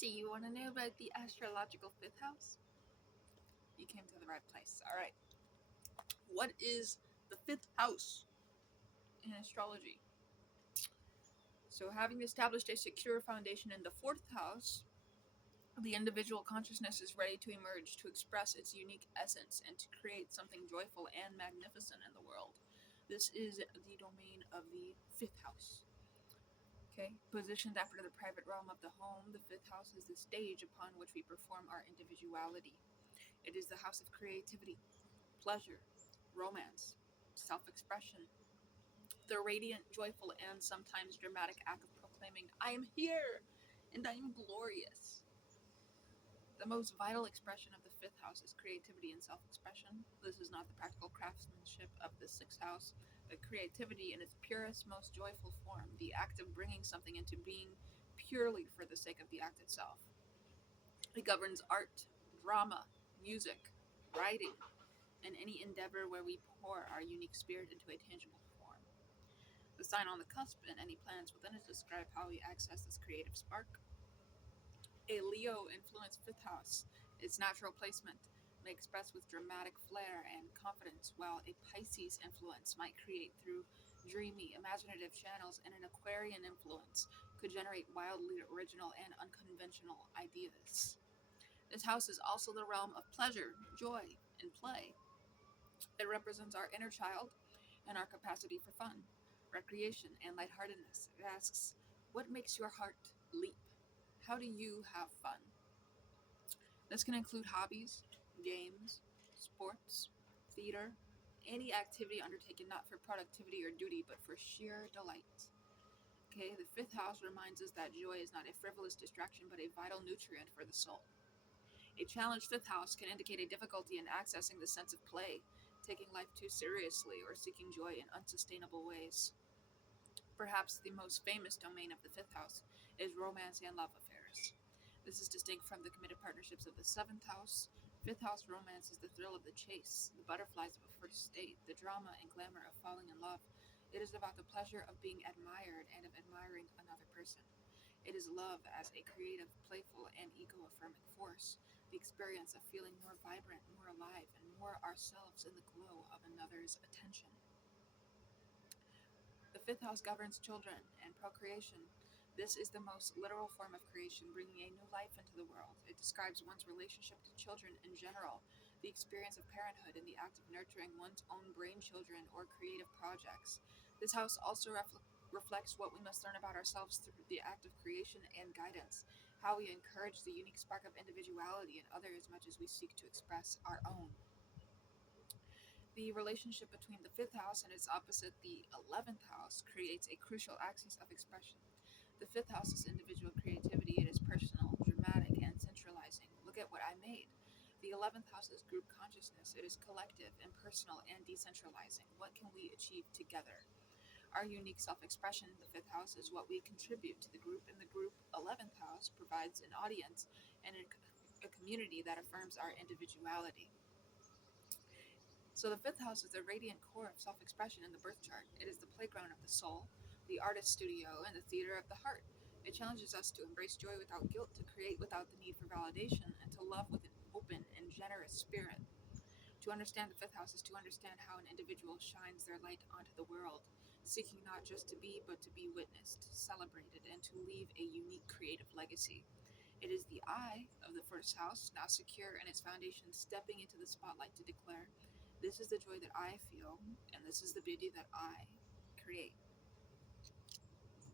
So you want to know about the astrological fifth house? You came to the right place. All right. What is the fifth house in astrology? So, having established a secure foundation in the fourth house, the individual consciousness is ready to emerge to express its unique essence and to create something joyful and magnificent in the world. This is the domain of the fifth house. Okay, positioned after the private realm of the home, the fifth house is the stage upon which we perform our individuality. It is the house of creativity, pleasure, romance, self expression, the radiant, joyful, and sometimes dramatic act of proclaiming, I am here and I am glorious. The most vital expression of the fifth house is creativity and self expression. This is not the practical craftsmanship of the sixth house, but creativity in its purest, most joyful form, the act of bringing something into being purely for the sake of the act itself. It governs art, drama, music, writing, and any endeavor where we pour our unique spirit into a tangible form. The sign on the cusp and any planets within it describe how we access this creative spark. A Leo influenced fifth house, its natural placement, may express with dramatic flair and confidence, while a Pisces influence might create through dreamy, imaginative channels, and an Aquarian influence could generate wildly original and unconventional ideas. This house is also the realm of pleasure, joy, and play. It represents our inner child and our capacity for fun, recreation, and lightheartedness. It asks, what makes your heart leap? How do you have fun? This can include hobbies, games, sports, theater, any activity undertaken not for productivity or duty, but for sheer delight. Okay, the fifth house reminds us that joy is not a frivolous distraction, but a vital nutrient for the soul. A challenged fifth house can indicate a difficulty in accessing the sense of play, taking life too seriously, or seeking joy in unsustainable ways. Perhaps the most famous domain of the fifth house is romance and love affairs. This is distinct from the committed partnerships of the seventh house. Fifth house romance is the thrill of the chase, the butterflies of a first date, the drama and glamour of falling in love. It is about the pleasure of being admired and of admiring another person. It is love as a creative, playful, and ego affirming force, the experience of feeling more vibrant, more alive, and more ourselves in the glow of another's attention. The fifth house governs children and procreation. This is the most literal form of creation, bringing a new life into the world. It describes one's relationship to children in general, the experience of parenthood, and the act of nurturing one's own brain children or creative projects. This house also reflects what we must learn about ourselves through the act of creation and guidance, how we encourage the unique spark of individuality in others as much as we seek to express our own. The relationship between the fifth house and its opposite, the 11th house, creates a crucial axis of expression. The fifth house is individual creativity, it is personal, dramatic, and centralizing. Look at what I made. The 11th house is group consciousness, it is collective, impersonal, and decentralizing. What can we achieve together? Our unique self expression, the fifth house, is what we contribute to the group, and the group 11th house provides an audience and a community that affirms our individuality. So the fifth house is the radiant core of self-expression in the birth chart. It is the playground of the soul, the artist's studio, and the theater of the heart. It challenges us to embrace joy without guilt, to create without the need for validation, and to love with an open and generous spirit. To understand the fifth house is to understand how an individual shines their light onto the world, seeking not just to be, but to be witnessed, celebrated, and to leave a unique creative legacy. It is the I of the first house, now secure in its foundation, stepping into the spotlight to declare, this is the joy that I feel, and this is the beauty that I create.